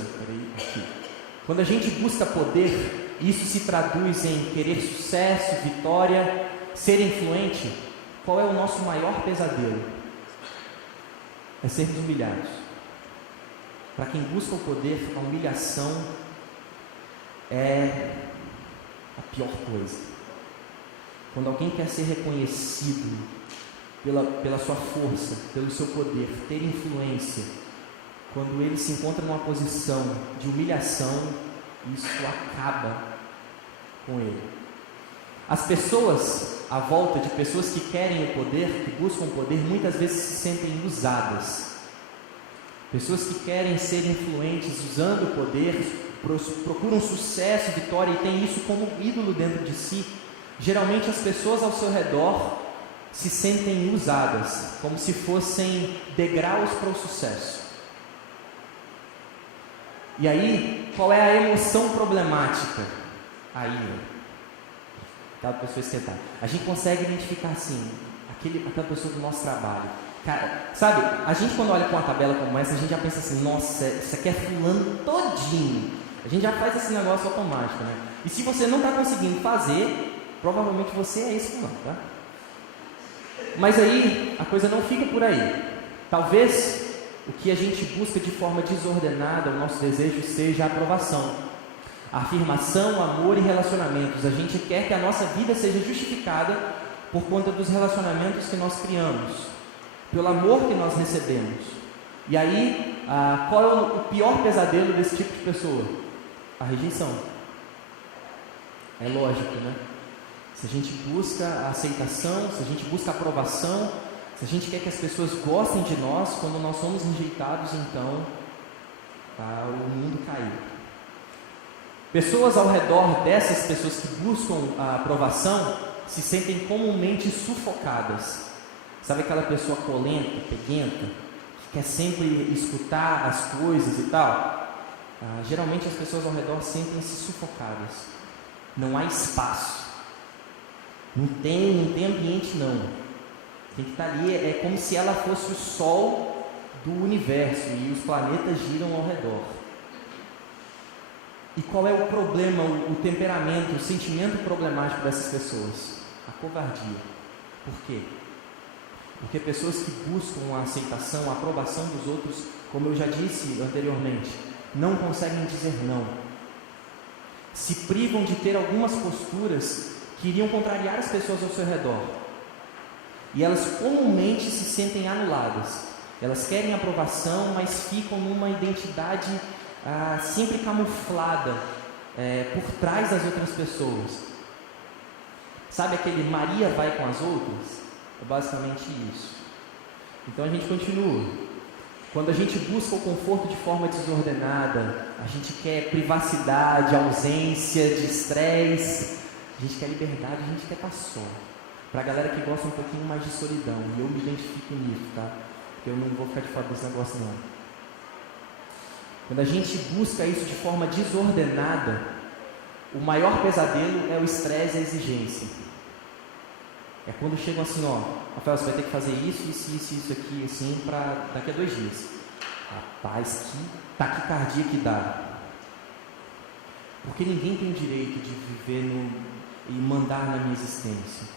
poder, isso se traduz em querer sucesso, vitória, ser influente. Qual é o nosso maior pesadelo? É sermos humilhados. Para quem busca o poder, a humilhação é a pior coisa. Quando alguém quer ser reconhecido pela sua força, pelo seu poder, ter influência, quando ele se encontra numa posição de humilhação, isso acaba com ele. As pessoas à volta de pessoas que querem o poder, que buscam o poder, muitas vezes se sentem usadas. Pessoas que querem ser influentes usando o poder, procuram sucesso, vitória e têm isso como ídolo dentro de si. Geralmente as pessoas ao seu redor se sentem usadas, como se fossem degraus para o sucesso. E aí, qual é a emoção problemática? A ira. Aquela pessoa esquentada. A gente consegue identificar assim, aquela pessoa do nosso trabalho. Cara, sabe, a gente quando olha com uma tabela como essa, a gente já pensa assim, nossa, isso aqui é fulano todinho. A gente já faz esse negócio automático, né? E se você não está conseguindo fazer, provavelmente você é esse fulano, tá? Mas aí, a coisa não fica por aí. Talvez o que a gente busca de forma desordenada, o nosso desejo seja a aprovação, a afirmação, amor e relacionamentos. A gente quer que a nossa vida seja justificada por conta dos relacionamentos que nós criamos, pelo amor que nós recebemos. E aí, qual é o pior pesadelo desse tipo de pessoa? A rejeição. É lógico, né? Se a gente busca a aceitação, se a gente busca a aprovação, se a gente quer que as pessoas gostem de nós, quando nós somos rejeitados, então o mundo caiu. Pessoas ao redor dessas pessoas que buscam a aprovação se sentem comumente sufocadas. Sabe aquela pessoa colenta, peguenta, que quer sempre escutar as coisas e tal? Geralmente as pessoas ao redor sentem-se sufocadas. Não há espaço. Não tem ambiente não. Tem que estar ali, é como se ela fosse o sol do universo e os planetas giram ao redor. E qual é o problema, o temperamento, o sentimento problemático dessas pessoas? A covardia. Por quê? Porque pessoas que buscam a aceitação, a aprovação dos outros, como eu já disse anteriormente, não conseguem dizer não. Se privam de ter algumas posturas que iriam contrariar as pessoas ao seu redor. E elas comumente se sentem anuladas. Elas querem aprovação, mas ficam numa identidade sempre camuflada por trás das outras pessoas. Sabe aquele Maria vai com as outras? É basicamente isso. Então a gente continua. Quando a gente busca o conforto de forma desordenada, a gente quer privacidade, ausência de estresse, a gente quer liberdade, a gente quer estar só. Para a galera que gosta um pouquinho mais de solidão, e eu me identifico nisso, tá? Porque eu não vou ficar de fora desse negócio não. Quando a gente busca isso de forma desordenada, o maior pesadelo é o estresse e a exigência. É quando chegam assim, ó, Rafael, você vai ter que fazer isso aqui, assim, para daqui a 2 dias. Rapaz, que taquicardia que dá. Porque ninguém tem o direito de viver e mandar na minha existência.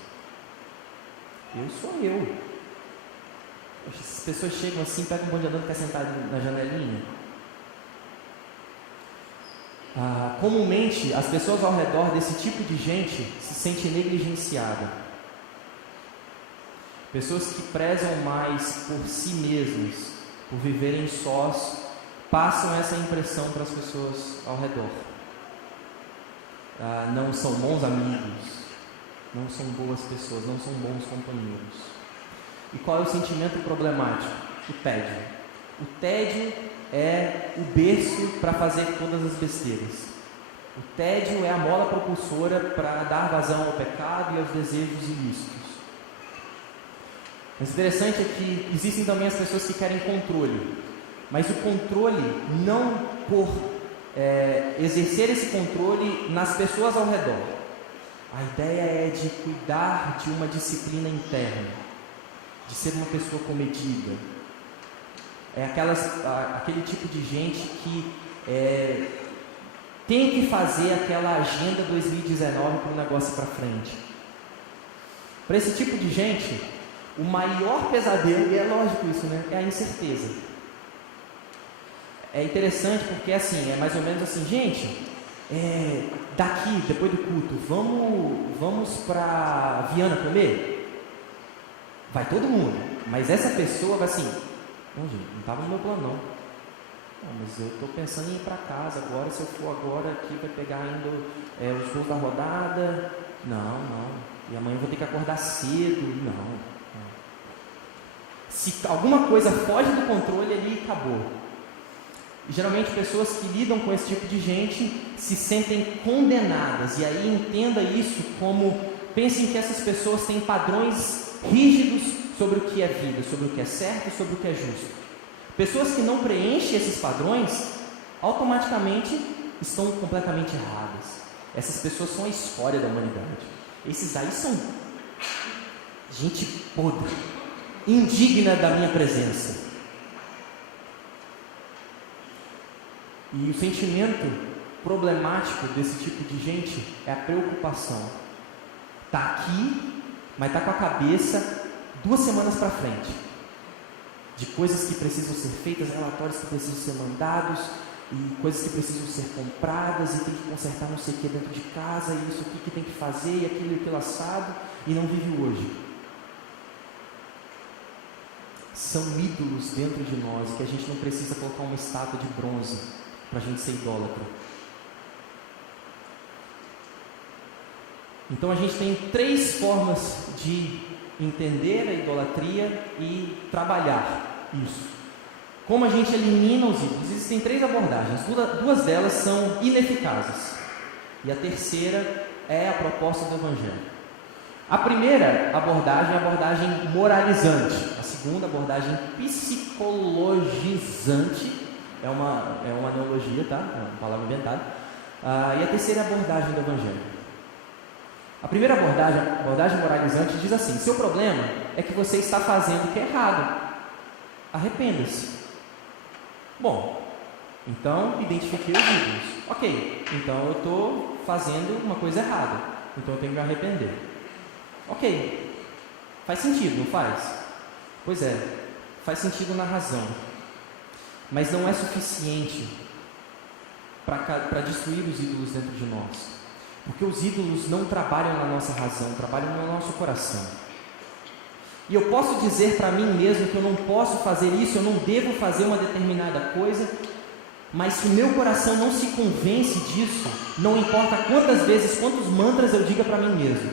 Eu sou eu. As pessoas chegam assim, pegam um bonde que está sentado na janelinha. Comumente, as pessoas ao redor desse tipo de gente se sentem negligenciadas. Pessoas que prezam mais por si mesmas, por viverem sós, passam essa impressão para as pessoas ao redor. Não são bons amigos, não são boas pessoas, não são bons companheiros. E qual é o sentimento problemático? O tédio. O tédio é o berço para fazer todas as besteiras. O tédio é a mola propulsora para dar vazão ao pecado e aos desejos ilícitos. Mas o interessante é que existem também as pessoas que querem controle, mas o controle não por exercer esse controle nas pessoas ao redor. A ideia é de cuidar de uma disciplina interna, de ser uma pessoa comedida. É aquele tipo de gente que tem que fazer aquela agenda 2019 para o negócio ir para frente. Para esse tipo de gente, o maior pesadelo, e é lógico isso, né? É a incerteza. É interessante porque assim, é mais ou menos assim, gente, daqui, depois do culto, vamos para Viana comer? Vai todo mundo, mas essa pessoa vai assim, não gente, não estava no meu plano não. Não, mas eu estou pensando em ir para casa agora, se eu for agora aqui vai pegar ainda os gols da rodada, não, e amanhã eu vou ter que acordar cedo, não. Se alguma coisa foge do controle ali, acabou. E geralmente pessoas que lidam com esse tipo de gente se sentem condenadas, e aí entenda isso como, pensem que essas pessoas têm padrões rígidos sobre o que é vida, sobre o que é certo e sobre o que é justo. Pessoas que não preenchem esses padrões, automaticamente estão completamente erradas. Essas pessoas são a escória da humanidade. Esses aí são gente podre, indigna da minha presença. E o sentimento problemático desse tipo de gente é a preocupação. Está aqui, mas está com a cabeça 2 semanas para frente. De coisas que precisam ser feitas, relatórios que precisam ser mandados, e coisas que precisam ser compradas, e tem que consertar não sei o que dentro de casa, e isso aqui que tem que fazer, e aquilo assado, e não vive o hoje. São ídolos dentro de nós, que a gente não precisa colocar uma estátua de bronze para a gente ser idólatra. Então a gente tem 3 formas de entender a idolatria e trabalhar isso. Como a gente elimina os ídolos? Existem 3 abordagens, 2 delas são ineficazes, e a terceira é a proposta do Evangelho. A primeira abordagem é a abordagem moralizante, a segunda abordagem psicologizante, é uma neologia, tá? É uma palavra inventada, e a terceira abordagem do Evangelho. A primeira abordagem, a abordagem moralizante, diz assim: seu problema é que você está fazendo o que é errado, arrependa-se. Bom, então identifiquei os ídolos. Ok, então eu estou fazendo uma coisa errada, então eu tenho que me arrepender. Ok, faz sentido, não faz? Pois é, faz sentido na razão, mas não é suficiente para destruir os ídolos dentro de nós, porque os ídolos não trabalham na nossa razão, trabalham no nosso coração. E eu posso dizer para mim mesmo que eu não posso fazer isso, eu não devo fazer uma determinada coisa, mas se o meu coração não se convence disso, não importa quantas vezes, quantos mantras eu diga para mim mesmo,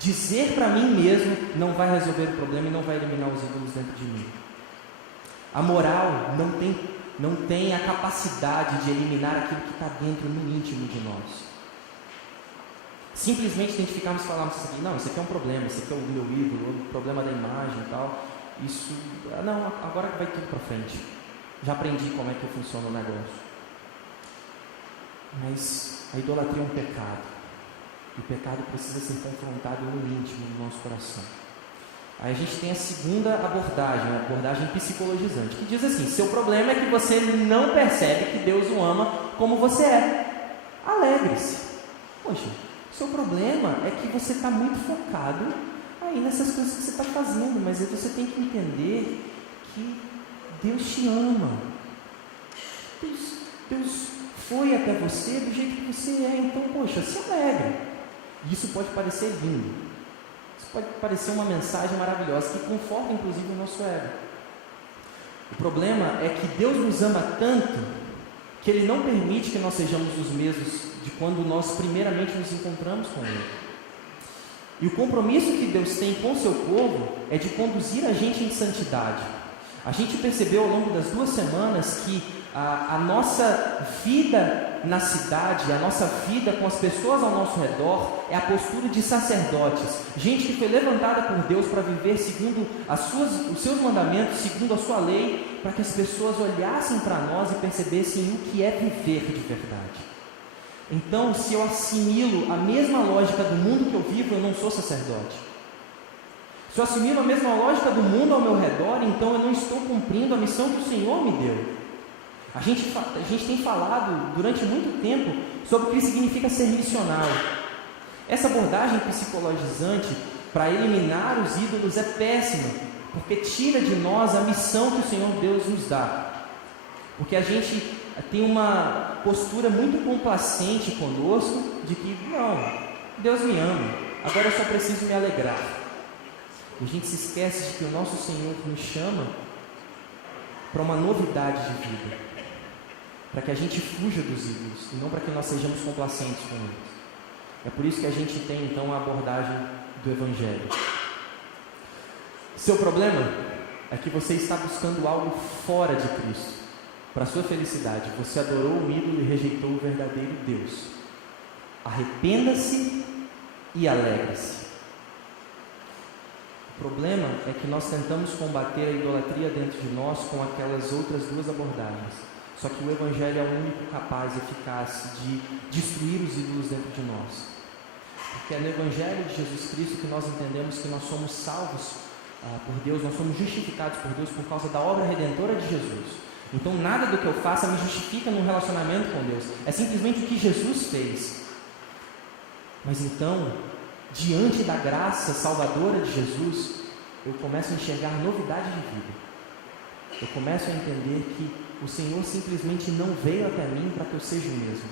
dizer para mim mesmo não vai resolver o problema e não vai eliminar os ídolos dentro de mim. A moral não tem a capacidade de eliminar aquilo que está dentro, no íntimo de nós. Simplesmente identificarmos e falarmos assim, não, isso aqui é um problema, isso aqui é o meu ídolo, o problema da imagem e tal, isso, não, agora vai tudo para frente, já aprendi como é que funciona o negócio. Mas a idolatria é um pecado, e o pecado precisa ser confrontado no íntimo, no nosso coração. Aí a gente tem a segunda abordagem, a abordagem psicologizante, que diz assim: seu problema é que você não percebe que Deus o ama como você é. Alegre-se. Poxa, seu problema é que você está muito focado aí nessas coisas que você está fazendo, mas aí você tem que entender que Deus te ama. Deus foi até você do jeito que você é, então, poxa, se alegre. Isso pode parecer lindo, isso pode parecer uma mensagem maravilhosa, que conforta inclusive o nosso ego. O problema é que Deus nos ama tanto, que Ele não permite que nós sejamos os mesmos de quando nós primeiramente nos encontramos com Ele. E o compromisso que Deus tem com o seu povo é de conduzir a gente em santidade. A gente percebeu ao longo das 2 semanas que a nossa vida na cidade, a nossa vida com as pessoas ao nosso redor, é a postura de sacerdotes, gente que foi levantada por Deus para viver segundo os seus mandamentos, segundo a sua lei, para que as pessoas olhassem para nós e percebessem o que é viver de verdade. Então, se eu assimilo a mesma lógica do mundo que eu vivo, eu não sou sacerdote. Se eu assimilo a mesma lógica do mundo ao meu redor, então eu não estou cumprindo a missão que o Senhor me deu. A gente tem falado durante muito tempo sobre o que significa ser missionário. Essa abordagem psicologizante para eliminar os ídolos é péssima, porque tira de nós a missão que o Senhor Deus nos dá. Porque a gente tem uma postura muito complacente conosco de que, não, Deus me ama, agora eu só preciso me alegrar. E a gente se esquece de que o nosso Senhor nos chama para uma novidade de vida, para que a gente fuja dos ídolos e não para que nós sejamos complacentes com eles. É por isso que a gente tem então a abordagem do Evangelho. Seu problema é que você está buscando algo fora de Cristo. Para a sua felicidade, você adorou um ídolo e rejeitou o verdadeiro Deus. Arrependa-se e alegre-se. O problema é que nós tentamos combater a idolatria dentro de nós com aquelas outras 2 abordagens. Só que o Evangelho é o único capaz e eficaz de destruir os ídolos dentro de nós. Porque é no Evangelho de Jesus Cristo que nós entendemos que nós somos salvos por Deus, nós somos justificados por Deus por causa da obra redentora de Jesus. Então nada do que eu faça me justifica num relacionamento com Deus. É simplesmente o que Jesus fez. Mas então, diante da graça salvadora de Jesus, eu começo a enxergar novidade de vida. Eu começo a entender que o Senhor simplesmente não veio até mim para que eu seja o mesmo,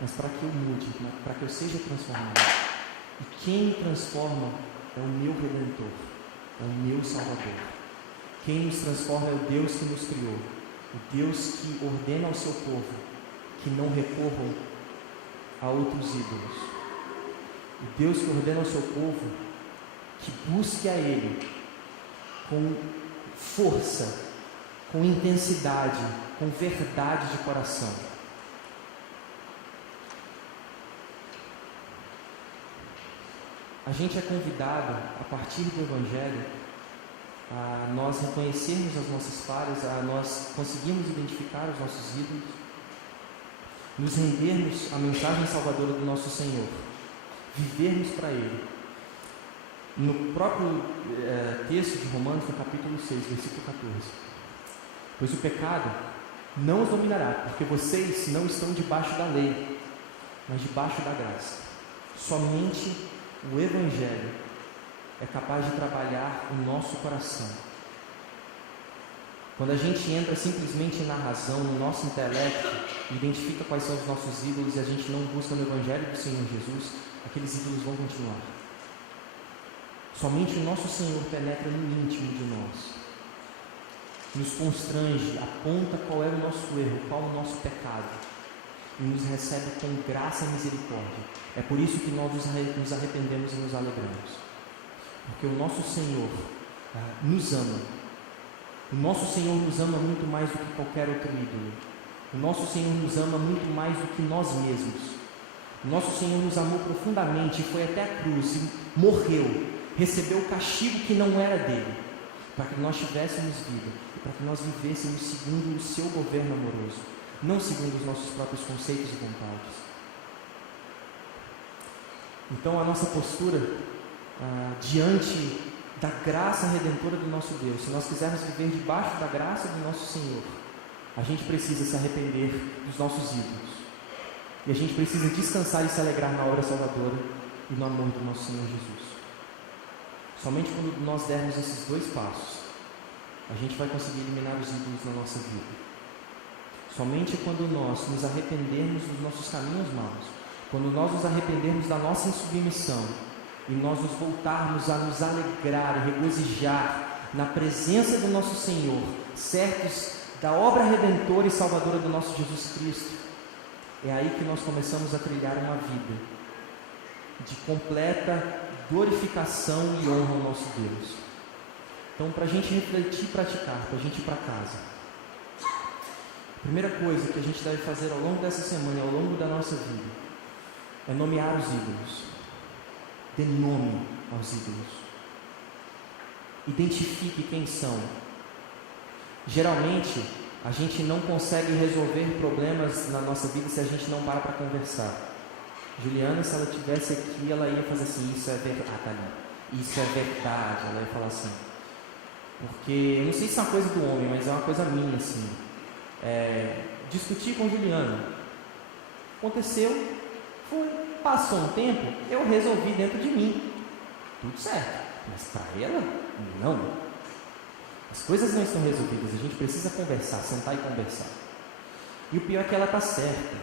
mas para que eu mude, para que eu seja transformado. E quem me transforma é o meu Redentor, é o meu Salvador. Quem nos transforma é o Deus que nos criou, o Deus que ordena ao seu povo que não recorram a outros ídolos, o Deus que ordena ao seu povo que busque a Ele com força, com intensidade, com verdade de coração. A gente é convidado, a partir do Evangelho, a nós reconhecermos as nossas falhas, a nós conseguirmos identificar os nossos ídolos, nos rendermos à mensagem salvadora do nosso Senhor, vivermos para Ele. No próprio texto de Romanos, no capítulo 6, versículo 14: pois o pecado não os dominará, porque vocês não estão debaixo da lei, mas debaixo da graça. Somente o Evangelho é capaz de trabalhar o nosso coração. Quando a gente entra simplesmente na razão, no nosso intelecto, identifica quais são os nossos ídolos e a gente não busca no Evangelho do Senhor Jesus, aqueles ídolos vão continuar. Somente o nosso Senhor penetra no íntimo de nós, nos constrange, aponta qual é o nosso erro, qual é o nosso pecado, e nos recebe com graça e misericórdia. É por isso que nós nos arrependemos e nos alegramos, porque o nosso Senhor nos ama. O nosso Senhor nos ama muito mais do que qualquer outro ídolo. O nosso Senhor nos ama muito mais do que nós mesmos. O nosso Senhor nos amou profundamente e foi até a cruz e morreu, recebeu o castigo que não era dele, para que nós tivéssemos vida, para que nós vivêssemos segundo o seu governo amoroso, não segundo os nossos próprios conceitos e vontades. Então a nossa postura diante da graça redentora do nosso Deus, se nós quisermos viver debaixo da graça do nosso Senhor, a gente precisa se arrepender dos nossos ídolos, e a gente precisa descansar e se alegrar na obra salvadora e no amor do nosso Senhor Jesus. Somente quando nós dermos esses 2 passos, a gente vai conseguir eliminar os ídolos na nossa vida. Somente quando nós nos arrependermos dos nossos caminhos maus, quando nós nos arrependermos da nossa insubmissão e nós nos voltarmos a nos alegrar e regozijar na presença do nosso Senhor, certos da obra redentora e salvadora do nosso Jesus Cristo, é aí que nós começamos a trilhar uma vida de completa glorificação e honra ao nosso Deus. Então, para a gente refletir e praticar, para a gente ir para casa, a primeira coisa que a gente deve fazer ao longo dessa semana, ao longo da nossa vida, é nomear os ídolos. Dê nome aos ídolos. Identifique quem são. Geralmente, a gente não consegue resolver problemas na nossa vida se a gente não para conversar. Juliana, se ela estivesse aqui, ela ia fazer assim, isso é verdade. Ah, tá ali. Isso é verdade. Ela ia falar assim. Porque, eu não sei se é uma coisa do homem, mas é uma coisa minha, assim. Discutir com Juliana. Aconteceu, passou um tempo, eu resolvi dentro de mim. Tudo certo. Mas para ela, não. As coisas não estão resolvidas, a gente precisa conversar, sentar e conversar. E o pior é que ela está certa.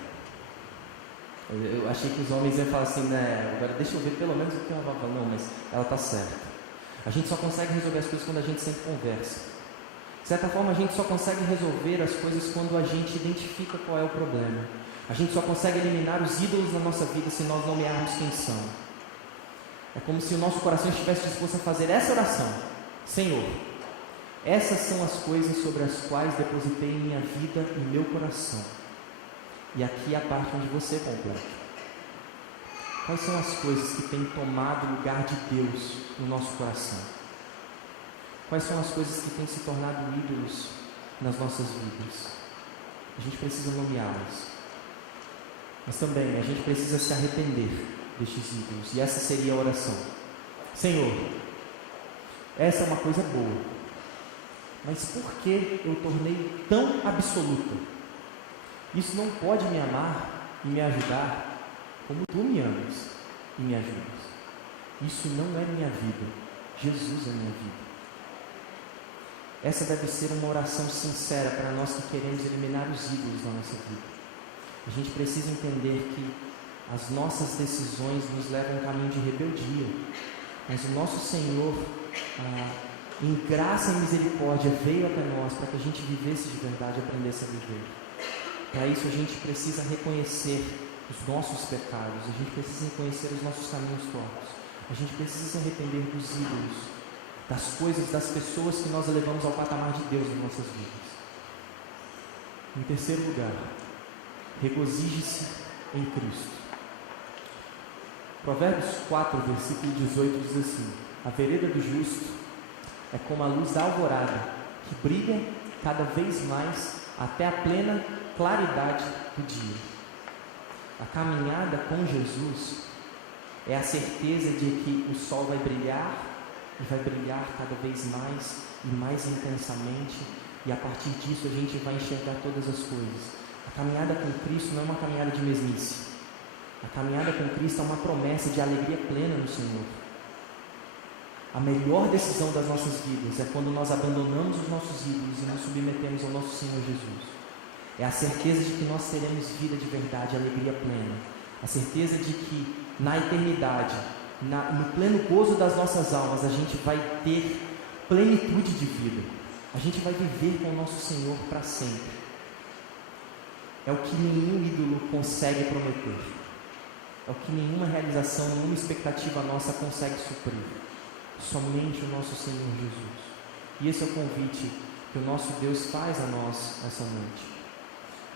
Eu achei que os homens iam falar assim, né? Agora deixa eu ver pelo menos o que ela vai falar. Não, mas ela está certa. A gente só consegue resolver as coisas quando a gente sempre conversa. De certa forma, a gente só consegue resolver as coisas quando a gente identifica qual é o problema. A gente só consegue eliminar os ídolos na nossa vida se nós nomearmos quem são. É como se o nosso coração estivesse disposto a fazer essa oração. Senhor, essas são as coisas sobre as quais depositei minha vida e meu coração. E aqui é a parte onde você completa. Quais são as coisas que têm tomado o lugar de Deus no nosso coração? Quais são as coisas que têm se tornado ídolos nas nossas vidas? A gente precisa nomeá-las. Mas também a gente precisa se arrepender destes ídolos. E essa seria a oração. Senhor, essa é uma coisa boa. Mas por que eu tornei tão absoluta? Isso não pode me amar e me ajudar como tu me amas e me ajudas. Isso não é minha vida. Jesus é minha vida. Essa deve ser uma oração sincera para nós que queremos eliminar os ídolos da nossa vida. A gente precisa entender que as nossas decisões nos levam a um caminho de rebeldia. Mas o nosso Senhor, em graça e misericórdia, veio até nós para que a gente vivesse de verdade e aprendesse a viver. Para isso a gente precisa reconhecer os nossos pecados, a gente precisa reconhecer os nossos caminhos tortos, a gente precisa se arrepender dos ídolos, das coisas, das pessoas que nós elevamos ao patamar de Deus nas nossas vidas. Em terceiro lugar, regozije-se em Cristo. Provérbios 4, versículo 18 diz assim: a vereda do justo é como a luz da alvorada, que brilha cada vez mais até a plena claridade do dia. A caminhada com Jesus é a certeza de que o sol vai brilhar e vai brilhar cada vez mais e mais intensamente, e a partir disso a gente vai enxergar todas as coisas. A caminhada com Cristo não é uma caminhada de mesmice. A caminhada com Cristo é uma promessa de alegria plena no Senhor. A melhor decisão das nossas vidas é quando nós abandonamos os nossos ídolos e nos submetemos ao nosso Senhor Jesus. É a certeza de que nós teremos vida de verdade, alegria plena. A certeza de que na eternidade, no pleno gozo das nossas almas, a gente vai ter plenitude de vida. A gente vai viver com o nosso Senhor para sempre. É o que nenhum ídolo consegue prometer. É o que nenhuma realização, nenhuma expectativa nossa consegue suprir. Somente o nosso Senhor Jesus. E esse é o convite que o nosso Deus faz a nós essa noite.